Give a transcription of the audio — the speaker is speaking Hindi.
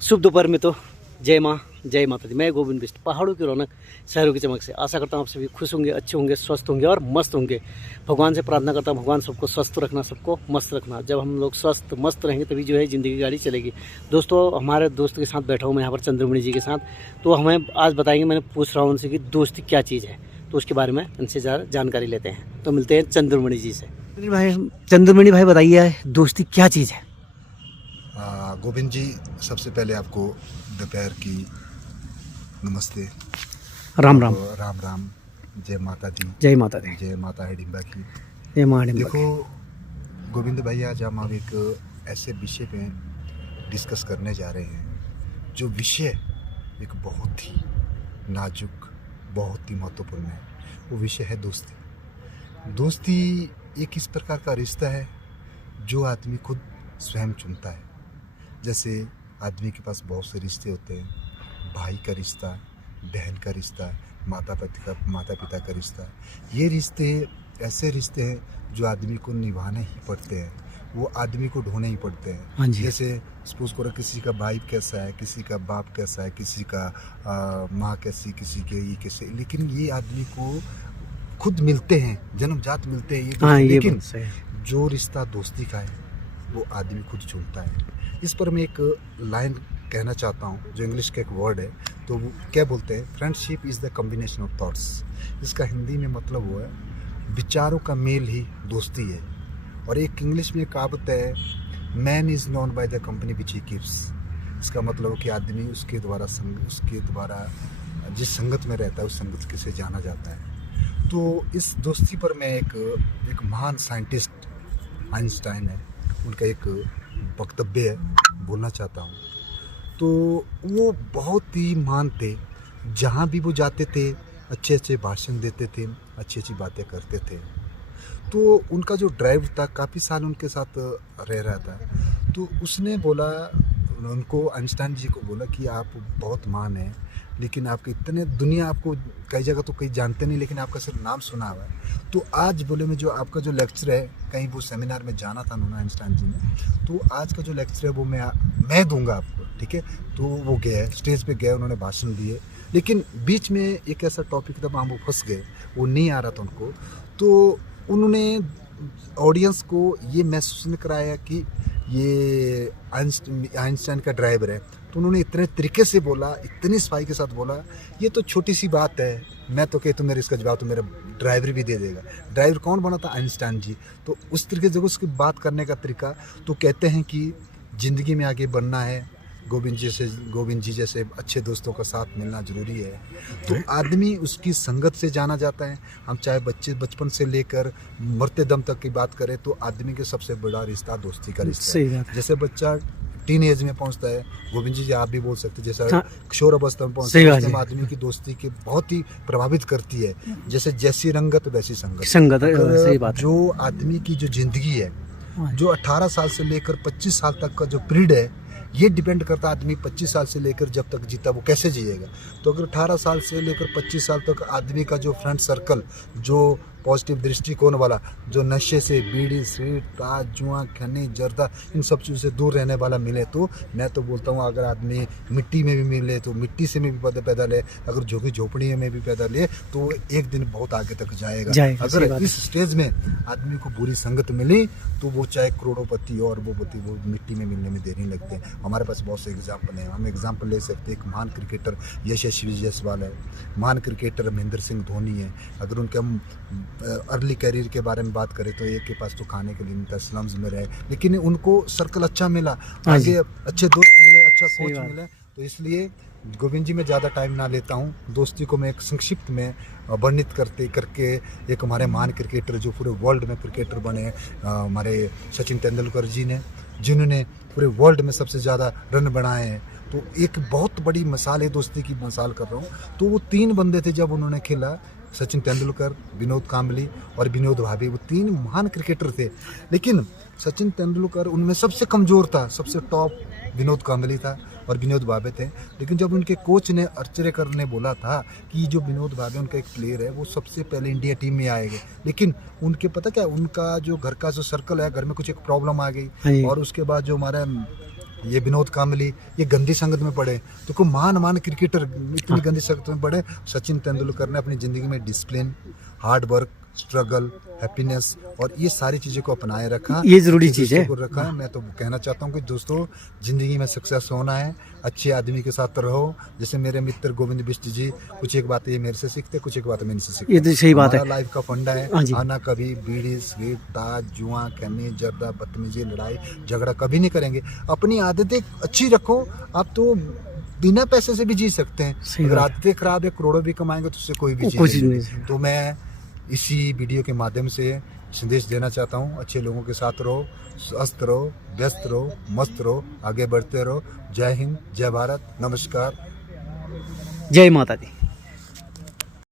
शुभ दोपहर में तो जय माँ जय माता दी। मैं गोविंद बिष्ट, पहाड़ों की रौनक, शहरों की चमक से आशा करता हूँ आप सभी खुश होंगे, अच्छे होंगे, स्वस्थ होंगे और मस्त होंगे। भगवान से प्रार्थना करता हूँ भगवान सबको स्वस्थ रखना, सबको मस्त रखना। जब हम लोग स्वस्थ मस्त रहेंगे तभी जो है ज़िंदगी की गाड़ी चलेगी। दोस्तों, हमारे दोस्त के साथ बैठा हूँ मैं यहाँ पर चंद्रमणि जी के साथ। तो हमें आज बताएंगे, मैंने पूछ रहा हूँ उनसे कि दोस्ती क्या चीज़ है, तो उसके बारे में उनसे ज़्यादा जानकारी लेते हैं। तो मिलते हैं चंद्रमणि जी से। चंद्रमणि भाई बताइए, दोस्ती क्या चीज़ है? गोविंद जी, सबसे पहले आपको दोपहर की नमस्ते, राम राम। राम राम, जय माता दी, जय माता दी, जय माता हिडिंबा की। जय माँ हिडिंबा की। देखो गोविंद भाई, आज हम एक ऐसे विषय पे डिस्कस करने जा रहे हैं जो विषय एक बहुत ही नाजुक, बहुत ही महत्वपूर्ण है। वो विषय है दोस्ती। दोस्ती एक इस प्रकार का रिश्ता है जो आदमी खुद स्वयं चुनता है। जैसे आदमी के पास बहुत से रिश्ते होते हैं, भाई का रिश्ता, बहन का रिश्ता, माता पिता का रिश्ता। ये रिश्ते ऐसे रिश्ते हैं जो आदमी को निभाने ही पड़ते हैं, वो आदमी को ढोने ही पड़ते हैं। हाँ जी। जैसे सपोज करो, किसी का भाई कैसा है, किसी का बाप कैसा है, किसी का माँ कैसी, किसी के ये कैसे, लेकिन ये आदमी को खुद मिलते हैं, जन्मजात मिलते हैं ये। हाँ, ये लेकिन बात सही है। जो रिश्ता दोस्ती का है वो आदमी खुद चुनता है। इस पर मैं एक लाइन कहना चाहता हूँ, जो इंग्लिश का एक वर्ड है। तो वो क्या बोलते हैं, friendship is the combination of thoughts. इसका हिंदी में मतलब वो है, विचारों का मेल ही दोस्ती है। और एक इंग्लिश में कहावत है, man is known by the company which he keeps. इसका मतलब कि आदमी उसके द्वारा जिस संगत में रहता है उस संगत से जाना जाता है। तो इस दोस्ती पर मैं एक महान साइंटिस्ट आइंस्टाइन है, उनका एक वक्तव्य बोलना चाहता हूँ। तो वो बहुत ही महान थे, जहाँ भी वो जाते थे अच्छे अच्छे भाषण देते थे, अच्छी अच्छी बातें करते थे। तो उनका जो ड्राइव था, काफ़ी साल उनके साथ रह रहा था। तो उसने बोला, उनको आइंस्टाइन जी को बोला कि आप बहुत महान हैं, लेकिन आपके इतने दुनिया आपको कई जगह तो कहीं जानते नहीं, लेकिन आपका सिर्फ नाम सुना हुआ है। तो आज बोले में जो आपका जो लेक्चर है, कहीं वो सेमिनार में जाना था उन्होंने आइंस्टाइन जी ने, तो आज का जो लेक्चर है वो मैं दूंगा आपको, ठीक है। तो वो गए, स्टेज पे गए, उन्होंने भाषण दिए, लेकिन बीच में एक ऐसा टॉपिक था वहाँ वो फंस गए, वो नहीं आ रहा था उनको। तो उन्होंने ऑडियंस को ये महसूस नहीं कराया कि ये आइंस्टाइन का ड्राइवर है। तो उन्होंने इतने तरीके से बोला, इतनी सफाई के साथ बोला, ये तो छोटी सी बात है, मैं तो कहता हूँ मेरे इसका जवाब तो मेरा ड्राइवर भी दे देगा। ड्राइवर कौन बना था? आइंस्टाइन जी। तो उस तरीके से उसकी बात करने का तरीका, तो कहते हैं कि ज़िंदगी में आगे बढ़ना है, गोविंद जी जैसे अच्छे दोस्तों का साथ मिलना ज़रूरी है। तो आदमी उसकी संगत से जाना जाता है। हम चाहे बचपन से लेकर मरते दम तक की बात करें तो आदमी के सबसे बड़ा रिश्ता दोस्ती का रिश्ता है। जैसे बच्चा टीन एज में पहुंचता है, गोविंद जी आप भी बोल सकते हैं, जैसा किशोर अवस्था में पहुंचता है, उसमें आदमी की दोस्ती के बहुत ही प्रभावित करती है। जैसे जैसी रंगत वैसी संगत। सही बात है। जो आदमी की जो जिंदगी है, जो 18 साल से लेकर 25 साल तक का जो पीरियड है, ये डिपेंड करता है आदमी 25 साल से लेकर जब तक जीता वो कैसे जिएगा। तो अगर 18 साल से लेकर 25 साल तक आदमी का जो फ्रेंड सर्कल, जो पॉजिटिव दृष्टिकोण वाला, जो नशे से, बीड़ी, सिगरेट, ताश, जुआ, खनी, जर्दा, इन सब चीज़ों से दूर रहने वाला मिले, तो मैं तो बोलता हूँ अगर आदमी मिट्टी में भी मिले तो मिट्टी से में भी पैदा ले, अगर झोंकी झोपड़ी में भी पैदा ले तो एक दिन बहुत आगे तक जाएगा। अगर इस स्टेज में आदमी को बुरी संगत मिली तो वो चाहे करोड़ोपति और वो मिट्टी में मिलने में देर नहीं लगते। हमारे पास बहुत से एग्जाम्पल हैं, हम एग्जाम्पल ले सकते हैं। एक महान क्रिकेटर यशस्वी जायसवाल है, महान क्रिकेटर महेंद्र सिंह धोनी है। अगर उनके हम अर्ली कैरियर के बारे में बात करें तो एक के पास तो खाने के लिए नहीं था, स्लम्स में रहे, लेकिन उनको सर्कल अच्छा मिला, आगे अच्छे दोस्त मिले, अच्छा कोच मिले। तो इसलिए गोविंद जी, मैं ज़्यादा टाइम ना लेता हूँ, दोस्ती को मैं एक संक्षिप्त में वर्णित करके एक हमारे महान क्रिकेटर जो पूरे वर्ल्ड में क्रिकेटर बने, हमारे सचिन तेंदुलकर जी ने, जिन्होंने पूरे वर्ल्ड में सबसे ज़्यादा रन बनाए हैं। तो एक बहुत बड़ी मिसाल है, दोस्ती की मिसाल कर रहा हूँ। तो वो 3 बंदे थे जब उन्होंने खेला, सचिन तेंदुलकर, विनोद कांबली और विनोद भावे। वो 3 महान क्रिकेटर थे, लेकिन सचिन तेंदुलकर उनमें सबसे कमज़ोर था, सबसे टॉप विनोद कांबली था और विनोद भावे थे। लेकिन जब उनके कोच ने अर्चरेकर ने बोला था कि जो विनोद भावे उनका एक प्लेयर है, वो सबसे पहले इंडिया टीम में आएंगे, लेकिन उनके पता क्या, उनका जो घर का जो सर्कल है, घर में कुछ एक प्रॉब्लम आ गई और उसके बाद जो हमारा ये विनोद कांबली ये गंदी संगत में पड़े, तो कोई महान क्रिकेटर इतनी गंदी संगत में पड़े। सचिन तेंदुलकर ने अपनी ज़िंदगी में discipline, hard work, struggle, happiness और ये सारी चीज़ों को अपनाए रखा। ये ज़रूरी चीज़ है। को रखा है। मैं तो कहना चाहता हूँ कि दोस्तों ज़िंदगी में सक्सेस होना है, अच्छे आदमी के साथ रहो। जैसे मेरे मित्र गोविंद बिष्ट जी, कुछ एक बात ये मेरे से सीखते, कुछ एक बात मैंने से सीखते। ये तो सही बात है। लाइफ का फंडा हाँ जी। है, आना कभी बीड़ी, सिगरेट, ताज, जुआ, खैनी, जर्दा, बदतमीजी, लड़ाई झगड़ा कभी नहीं करेंगे। अपनी आदतें अच्छी रखो, आप तो बिना पैसे से भी जी सकते हैं। सही अगर बात। आदतें खराब है, करोड़ों भी कमाएंगे तो उससे कोई भी कुछ चीज़ नहीं। नहीं। तो मैं इसी वीडियो के माध्यम से संदेश देना चाहता हूँ, अच्छे लोगों के साथ रहो, स्वस्थ रहो, व्यस्त रहो, मस्त रहो, आगे बढ़ते रहो। जय हिंद, जय भारत, नमस्कार, जय माता दी।